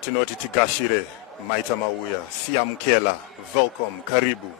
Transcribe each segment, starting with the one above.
Tinoti Tigashire, Maita Mauya, Siamkela, welcome, Karibu,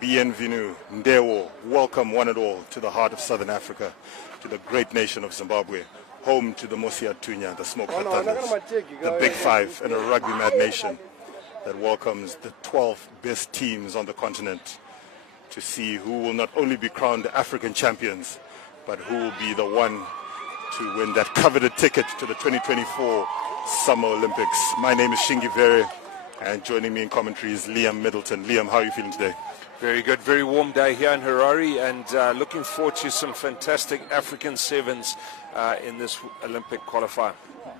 Bienvenue, Ndewo, welcome one and all to the heart of Southern Africa, to the great nation of Zimbabwe, home to the Mosia Tunya, the Smoke Thunders, the Big Five, and a rugby mad nation that welcomes the 12 best teams on the continent to see who will not only be crowned African champions, but who will be the one to win that coveted ticket to the 2024 Summer Olympics. My name is Shingi Vere, and joining me in commentary is Liam Middleton. Liam, how are you feeling today? Very good, very warm day here in Harare, and looking forward to some fantastic African sevens in this Olympic qualifier.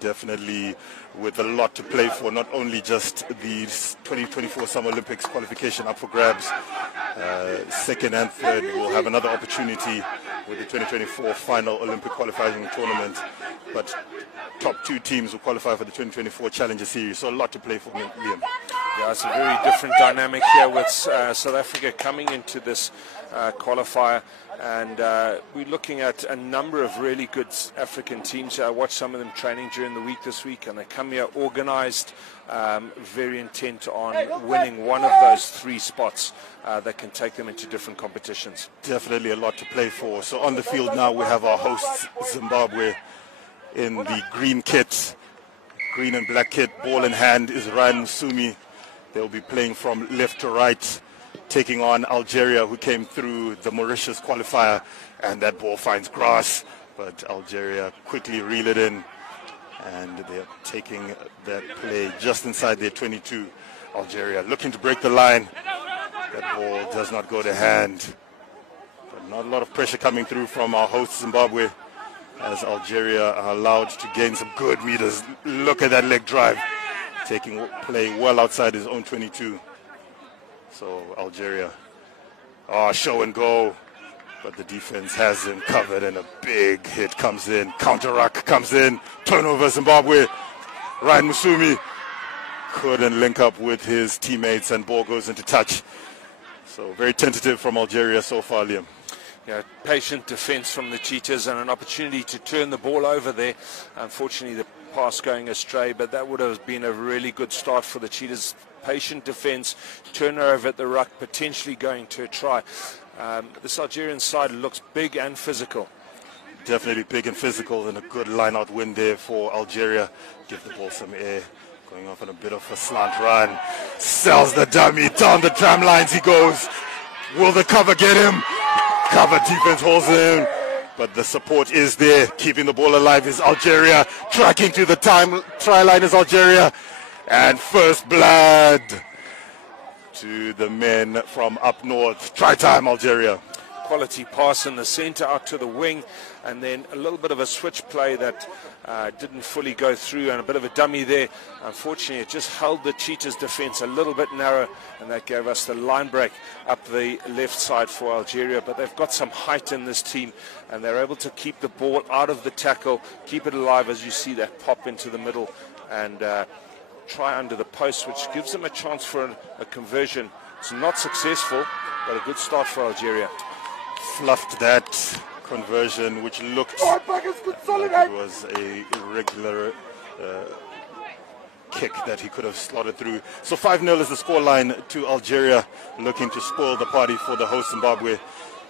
Definitely with a lot to play for, not only just the 2024 Summer Olympics qualification up for grabs. Second and third will have another opportunity with the 2024 final Olympic qualifying tournament, but top two teams will qualify for the 2024 Challenger Series, so a lot to play for, Liam. Yeah, it's a very different dynamic here with South Africa coming into this qualifier, and we're looking at a number of really good African teams. I watched some of them training during the week this week, and they come here organized, very intent on winning one of those three spots that can take them into different competitions. Definitely a lot to play for. So on the field now we have our hosts, Zimbabwe, in the green kit, green and black kit. Ball in hand is Ryan Musumi. They'll be playing from left to right, taking on Algeria, who came through the Mauritius qualifier, and that ball finds grass, but Algeria quickly reel it in, and they're taking that play just inside their 22. Algeria looking to break the line. That ball does not go to hand, but not a lot of pressure coming through from our host Zimbabwe, as Algeria are allowed to gain some good meters. Look at that leg drive, taking play well outside his own 22. So Algeria, show and go, but the defense has him covered, and a big hit comes in, counter-ruck comes in, turnover Zimbabwe. Ryan Musumi couldn't link up with his teammates, and ball goes into touch. So very tentative from Algeria so far, Liam. Yeah, patient defense from the Cheetahs and an opportunity to turn the ball over there. Unfortunately, the pass going astray, but that would have been a really good start for the Cheetahs. Patient defense, turnover at the ruck, potentially going to a try. This Algerian side looks big and physical. Definitely big and physical, and a good line-out win there for Algeria. Give the ball some air. Going off on a bit of a slant run. Sells the dummy. Down the tram lines he goes. Will the cover get him? Cover defense holds him, but the support is there. Keeping the ball alive is Algeria. Tracking to the try line is Algeria. And first blood to the men from up north. Try time, Algeria. Quality pass in the center out to the wing, and then a little bit of a switch play that didn't fully go through, and a bit of a dummy there. Unfortunately, it just held the Cheetahs' defense a little bit narrow, and that gave us the line break up the left side for Algeria. But they've got some height in this team, and they're able to keep the ball out of the tackle, keep it alive as you see that pop into the middle, and try under the post, which gives them a chance for a conversion. It's not successful, but a good start for Algeria. Fluffed that conversion, which looked like it was a regular kick that he could have slotted through. So 5-0 is the scoreline to Algeria, looking to spoil the party for the host Zimbabwe,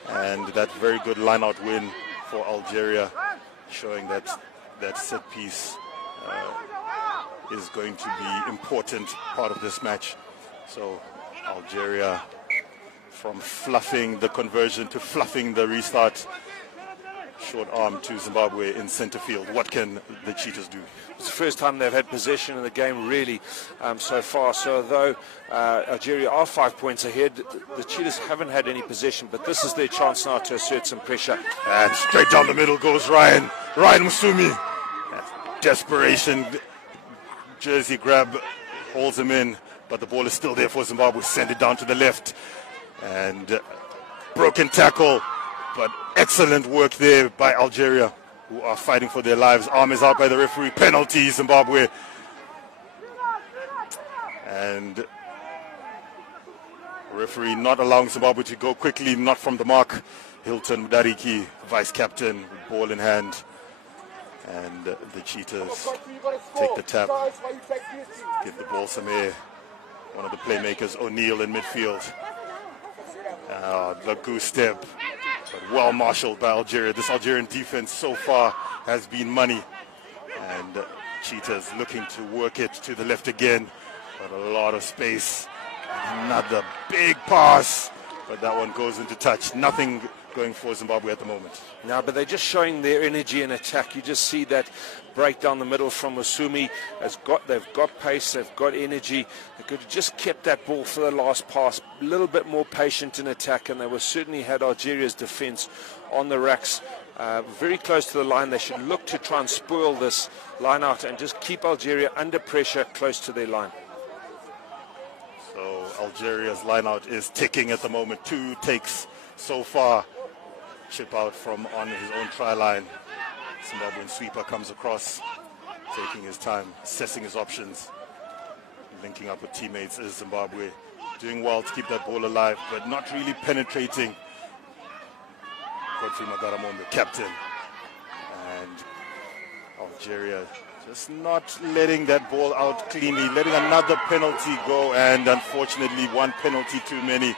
and that very good line-out win for Algeria, showing that that set piece is going to be important part of this match. So Algeria, from fluffing the conversion to fluffing the restart. Short arm to Zimbabwe in center field. What can the Cheetahs do? It's the first time they've had possession in the game really so far. So although Algeria are 5 points ahead, the Cheetahs haven't had any possession, but this is their chance now to assert some pressure. And straight down the middle goes Ryan Musumi. Desperation jersey grab holds him in, but the ball is still there for Zimbabwe. Send it down to the left. And broken tackle, but excellent work there by Algeria, who are fighting for their lives. Arm is out by the referee. Penalty, Zimbabwe. And referee not allowing Zimbabwe to go quickly, not from the mark. Hilton Mudariki, vice captain, ball in hand. And the cheetahs take the tap, give the ball some air. One of the playmakers, O'Neill, in midfield. The goose step, but well marshaled by Algeria. This Algerian defense so far has been money. And cheetahs looking to work it to the left again, but a lot of space. Another big pass, but that one goes into touch. Nothing going for Zimbabwe at the moment. No, but they're just showing their energy in attack. You just see that break down the middle from Musumi. They've got pace, they've got energy. They could have just kept that ball for the last pass, a little bit more patient in attack, and they were certainly had Algeria's defense on the racks. Very close to the line. They should look to try and spoil this line out and just keep Algeria under pressure close to their line. So Algeria's line out is ticking at the moment. 2 takes so far. Chip out from on his own try line. Zimbabwean sweeper comes across, taking his time, assessing his options, linking up with teammates is Zimbabwe. Doing well to keep that ball alive, but not really penetrating. Magaramombe, captain. And Algeria just not letting that ball out cleanly, letting another penalty go, and unfortunately 1 penalty too many.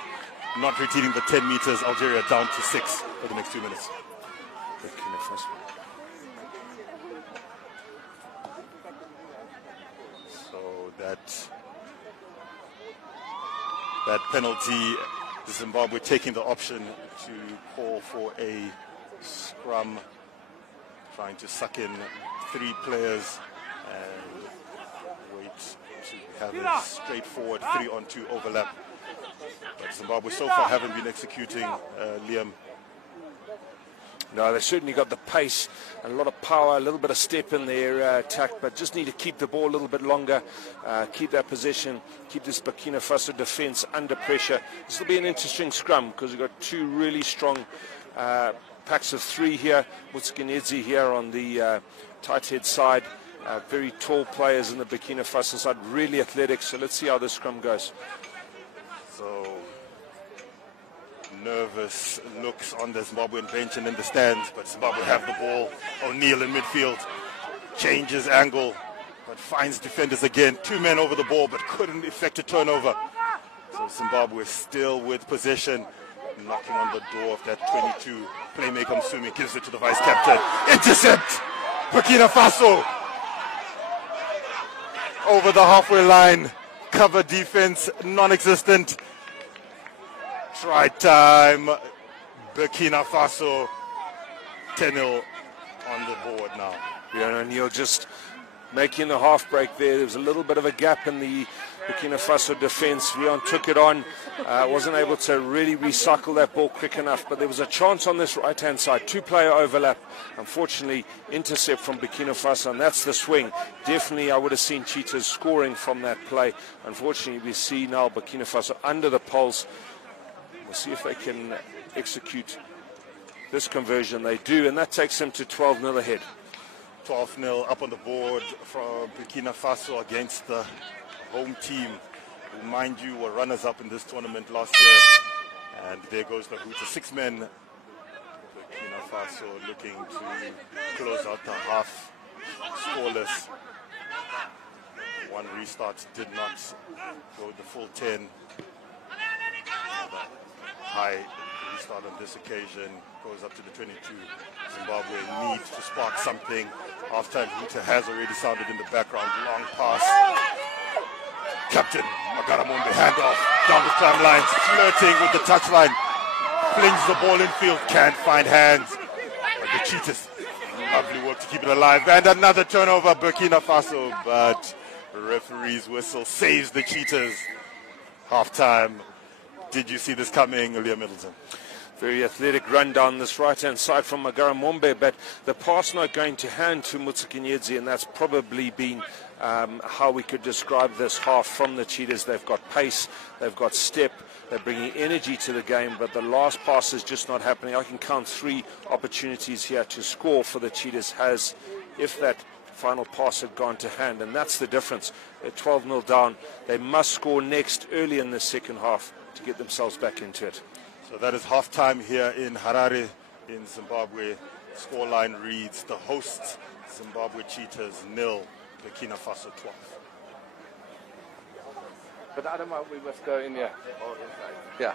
Not repeating the 10 meters. Algeria down to 6 for the next 2 minutes. So that penalty, Zimbabwe taking the option to call for a scrum, trying to suck in 3 players and wait to have a straightforward 3-on-2 overlap. But Zimbabwe so far haven't been executing, Liam. No, they certainly got the pace and a lot of power, a little bit of step in their attack, but just need to keep the ball a little bit longer, keep that possession, keep this Burkina Faso defense under pressure. This will be an interesting scrum because we've got 2 really strong packs of 3 here. Mutsukinedzi here on the tight head side. Very tall players in the Burkina Faso side, really athletic. So let's see how this scrum goes. So nervous looks on the Zimbabwean bench and in the stands, but Zimbabwe have the ball. O'Neill in midfield changes angle, but finds defenders again. 2 men over the ball, but couldn't effect a turnover. So Zimbabwe still with possession, knocking on the door of that 22 playmaker. Musumi gives it to the vice captain. Intercept! Burkina Faso over the halfway line. Cover defense non-existent. Try time. Burkina Faso 10-0 on the board now. Yeah, and O'Neill just making the half break there. There was a little bit of a gap in the Burkina Faso defense. Leon took it on, wasn't able to really recycle that ball quick enough, but there was a chance on this right-hand side. 2-player overlap. Unfortunately, intercept from Burkina Faso, and that's the swing. Definitely, I would have seen Cheetahs scoring from that play. Unfortunately, we see now Burkina Faso under the poles. We'll see if they can execute this conversion. They do, and that takes them to 12-0 ahead. 12-0 up on the board from Burkina Faso against the home team, who, mind you, were runners-up in this tournament last year. And there goes the Huta. 6 men. Burkina Faso looking to close out the half scoreless. 1 restart did not go the full 10. High restart on this occasion goes up to the 22. Zimbabwe needs to spark something. Halftime Huta has already sounded in the background. Long pass. Captain Magaramombe handoff down the timeline, flirting with the touchline. Flings the ball in field, can't find hands. But the Cheetahs, lovely work to keep it alive. And another turnover, Burkina Faso. But referee's whistle saves the Cheetahs. Halftime. Did you see this coming, Leah Middleton? Very athletic run down this right-hand side from Magaramombe, but the pass not going to hand to Mutsukinedzi, and that's probably been how we could describe this half from the Cheetahs. They've got pace, they've got step, they're bringing energy to the game, but the last pass is just not happening. I can count 3 opportunities here to score for the Cheetahs if that final pass had gone to hand, and that's the difference. They're 12-0 down. They must score next early in the second half to get themselves back into it. So that is halftime here in Harare. in Zimbabwe. Scoreline reads the hosts, Zimbabwe Cheetahs 0, Burkina Faso 12. But I don't know, we must go in here. Yeah.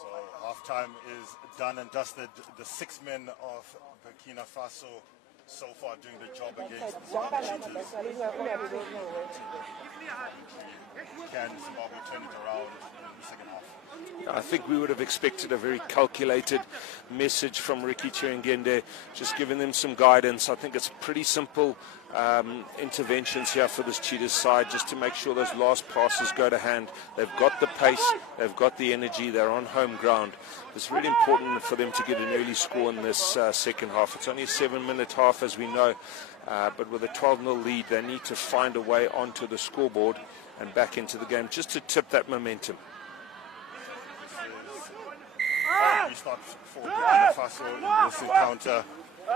So halftime is done and dusted. The 6 men of Burkina Faso so far doing the job against the Zimbabwe Cheetahs. Can Zimbabwe turn it around in the second half? I think we would have expected a very calculated message from Ricky Chirengende, just giving them some guidance. I think it's pretty simple interventions here for this Cheetahs side, just to make sure those last passes go to hand. They've got the pace, they've got the energy, they're on home ground. It's really important for them to get an early score in this second half. It's only a 7-minute half, as we know, but with a 12-0 lead, they need to find a way onto the scoreboard and back into the game, just to tip that momentum. Restart for Burkina Faso in this encounter. They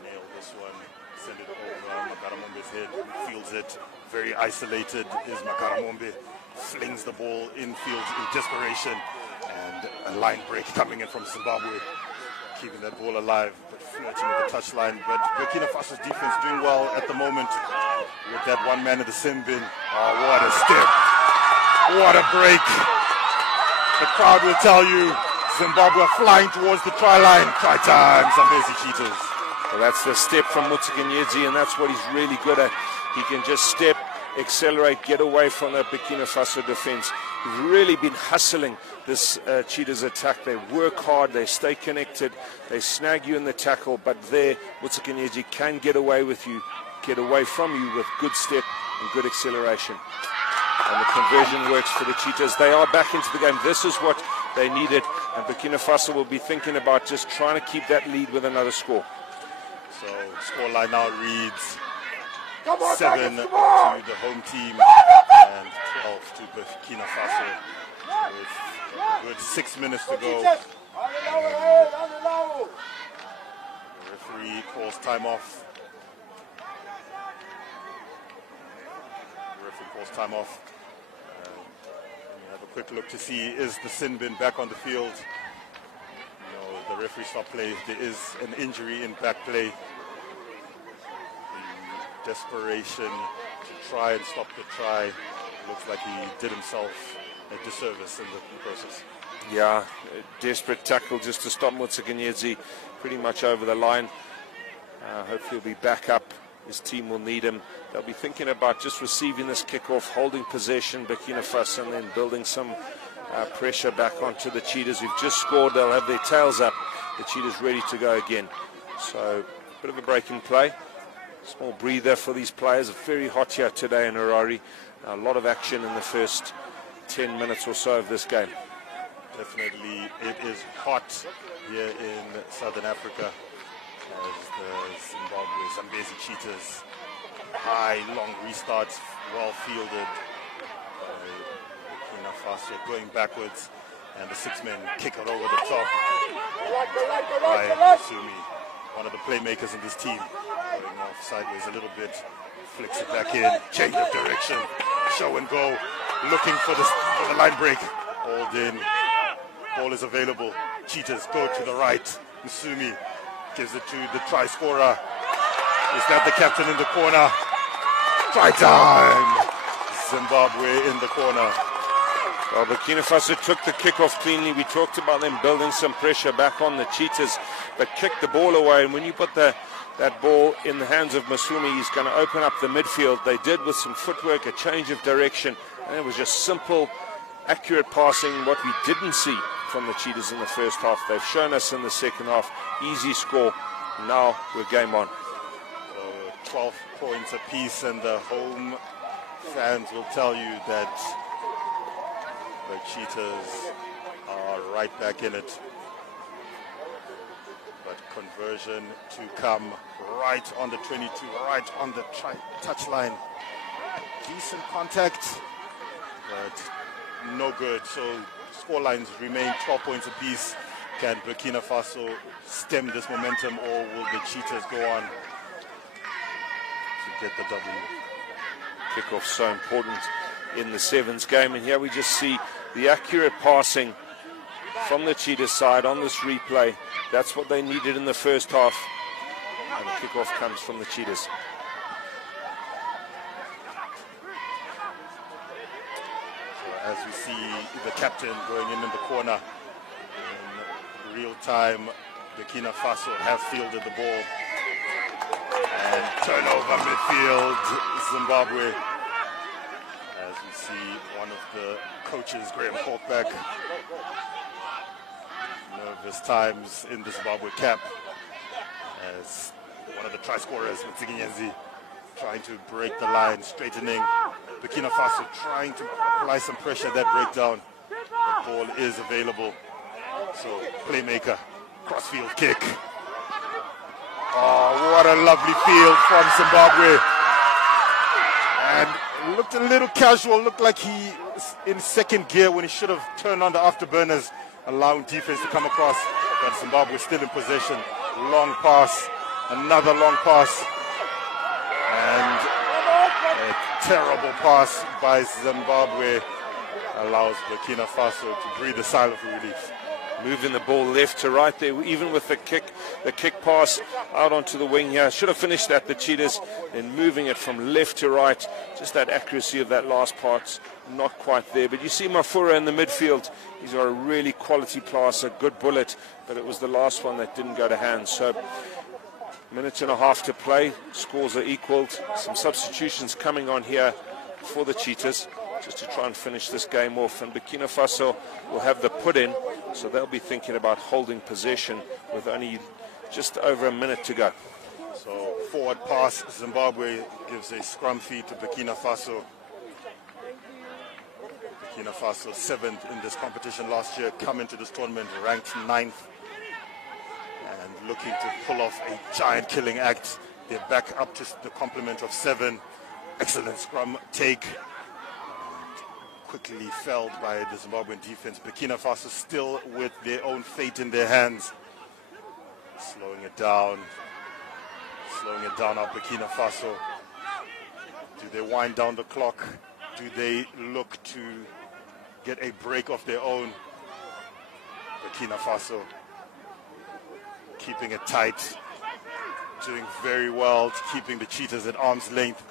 nail this one, send it over Makaramombe's head, fields it. Very isolated is Makaramombe, flings the ball infield in desperation, and a line break coming in from Zimbabwe, keeping that ball alive, but flirting with the touchline. But Burkina Faso's defense doing well at the moment with that one man in the sin bin. Oh, what a step, what a break. The crowd will tell you Zimbabwe flying towards the try line. Try time, Zambezi Cheetahs. Well, that's the step from Mutsikinyedzi, and that's what he's really good at. He can just step, accelerate, get away from that Burkina Faso defense. He's really been hustling this Cheetahs attack. They work hard, they stay connected, they snag you in the tackle, but there, Mutsikinyedzi can get away with you, get away from you with good step and good acceleration. And the conversion works for the Cheetahs. They are back into the game. This is what they needed, and Burkina Faso will be thinking about just trying to keep that lead with another score. So scoreline now reads 7 to the home team and 12 to Burkina Faso, with a good 6 minutes to go. The referee calls time off. Have a quick look to see, is the sin bin back on the field? No, the referee stopped play. There is an injury in back play. The desperation to try and stop the try. Looks like he did himself a disservice in the process. Yeah, a desperate tackle just to stop Mutsikinyedzi pretty much over the line. Hopefully he'll be back up. His team will need him. They'll be thinking about just receiving this kickoff, holding possession, Burkina Faso, and then building some pressure back onto the Cheetahs who've just scored. They'll have their tails up. The Cheetahs ready to go again. So, a bit of a break in play. Small breather for these players. Very hot here today in Harare. A lot of action in the first 10 minutes or so of this game. Definitely, it is hot here in Southern Africa. As the Zambezi Cheetahs, high, long restarts, well fielded. Burkina Faso going backwards, and the 6 men kick it over the top. By Musumi, one of the playmakers in this team, going off sideways a little bit, flicks it back in, change of direction, show and go, looking for the line break. Hauled in, ball is available. Cheetahs go to the right. Musumi gives it to the try scorer. Is that the captain in the corner? Try time! Zimbabwe in the corner. Well, Burkina Faso took the kick off cleanly. We talked about them building some pressure back on the cheetahs, but kicked the ball away. And when you put that ball in the hands of Masumi, he's going to open up the midfield. They did with some footwork, a change of direction, and it was just simple, accurate passing, what we didn't see from the cheetahs in the first half. They've shown us in the second half. Easy score. Now we're game on. 12 points apiece, and the home fans will tell you that the cheetahs are right back in it. But conversion to come right on the 22, right on the touchline. Decent contact, but no good. So score lines remain 12 points apiece. Can Burkina Faso stem this momentum, or will the cheetahs go on to get the W? Kickoff so important in the sevens game, and here we just see the accurate passing from the cheetah side on this replay. That's what they needed in the first half, and the kickoff comes from the cheetahs. So as we see the captain going in the corner, in real time, Burkina Faso have fielded the ball. And turnover midfield, Zimbabwe. As we see one of the coaches, Graham Hawkback, nervous times in the Zimbabwe cap, as one of the try scorers, Mtsikinyenzi, trying to break the line, straightening. Burkina Faso trying to apply some pressure, that breakdown. The ball is available. So playmaker, crossfield kick. Oh, what a lovely field from Zimbabwe. And looked a little casual, looked like he was in second gear when he should have turned on the afterburners, allowing defense to come across. But Zimbabwe still in possession. Long pass, another long pass. And a terrible pass by Zimbabwe allows Burkina Faso to breathe a sigh of relief. Moving the ball left to right there, even with the kick pass out onto the wing here. Should have finished that, the cheetahs, then moving it from left to right. Just that accuracy of that last part, not quite there. But you see Mafura in the midfield. He's got a really quality pass, a good bullet, but it was the last one that didn't go to hand. So, minute and a half to play. Scores are equaled. Some substitutions coming on here for the cheetahs, just to try and finish this game off. And Burkina Faso will have the put in, so they'll be thinking about holding possession with only just over a minute to go. So forward pass, Zimbabwe gives a scrum feed to Burkina Faso. Burkina Faso 7th in this competition last year, come into this tournament ranked 9th and looking to pull off a giant killing act. They're back up to the complement of 7. Excellent scrum take. Quickly felled by the Zimbabwean defense. Burkina Faso still with their own fate in their hands. Slowing it down now, Burkina Faso. Do they wind down the clock? Do they look to get a break of their own? Burkina Faso keeping it tight, doing very well, keeping the cheetahs at arm's length.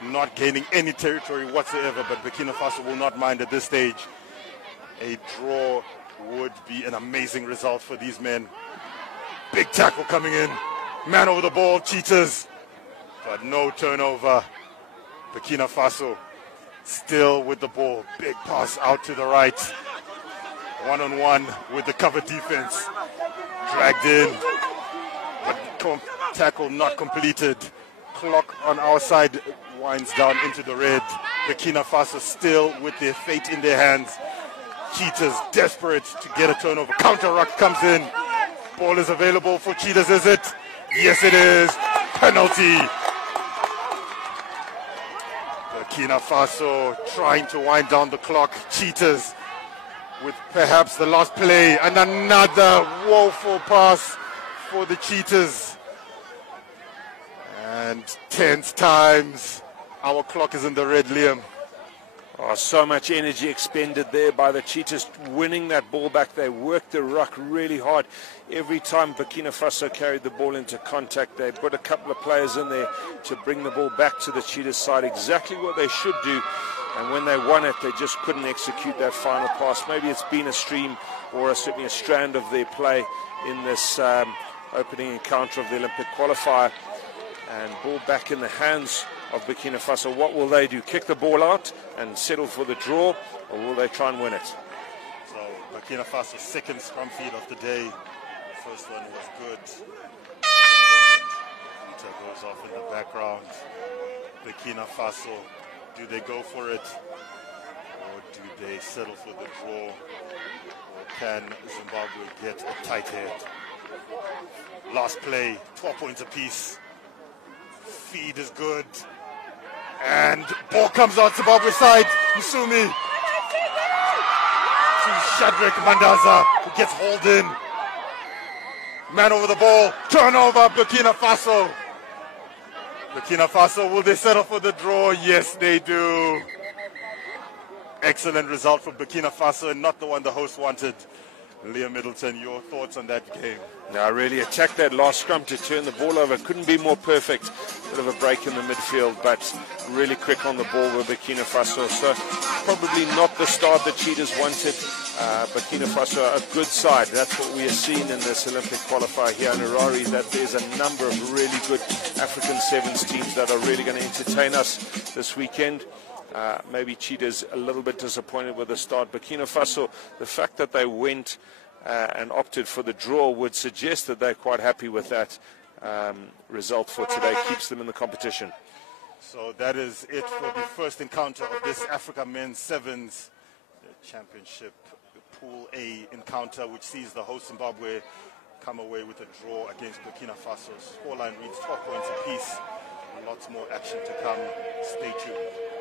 Not gaining any territory whatsoever, but Burkina Faso will not mind at this stage. A draw would be an amazing result for these men. Big tackle coming in. Man over the ball, cheetahs. But no turnover. Burkina Faso still with the ball. Big pass out to the right. One-on-one with the cover defense. Dragged in. But tackle not completed. Clock on our side winds down into the red. Burkina Faso still with their fate in their hands. Cheetahs desperate to get a turnover. Counter ruck comes in. Ball is available for Cheetahs, is it? Yes, it is. Penalty. Burkina Faso trying to wind down the clock. Cheetahs with perhaps the last play, and another woeful pass for the Cheetahs. And tense times. Our clock is in the red, Liam. Oh, so much energy expended there by the cheetahs winning that ball back. They worked the ruck really hard. Every time Burkina Faso carried the ball into contact, they put a couple of players in there to bring the ball back to the cheetahs' side, exactly what they should do. And when they won it, they just couldn't execute that final pass. Maybe it's been a stream or certainly a strand of their play in this opening encounter of the Olympic qualifier. And ball back in the hands of Burkina Faso. What will they do? Kick the ball out and settle for the draw, or will they try and win it? So Burkina Faso's second scrum feed of the day. First one was good. Peter goes off in the background. Burkina Faso, do they go for it, or do they settle for the draw? Or can Zimbabwe get a tight head? Last play, 12 points apiece. Feed is good. And ball comes out Zimbabwe side. Musumi to Shadrach Mandaza, who gets hauled in. Man over the ball. Turnover, Burkina Faso. Burkina Faso, will they settle for the draw? Yes, they do. Excellent result from Burkina Faso, and not the one the host wanted. Liam Middleton, your thoughts on that game? Now, really attacked that last scrum to turn the ball over. Couldn't be more perfect. Bit of a break in the midfield, but really quick on the ball with Burkina Faso. So probably not the start the cheetahs wanted. Burkina Faso, a good side. That's what we are seeing in this Olympic qualifier here in Harare, that there's a number of really good African Sevens teams that are really going to entertain us this weekend. Maybe cheetahs a little bit disappointed with the start. Burkina Faso, the fact that they went and opted for the draw would suggest that they're quite happy with that result for today. Keeps them in the competition. So that is it for the first encounter of this Africa Men's Sevens Championship Pool A encounter, which sees the host Zimbabwe come away with a draw against Burkina Faso. Scoreline reads 12 points apiece. Lots more action to come. Stay tuned.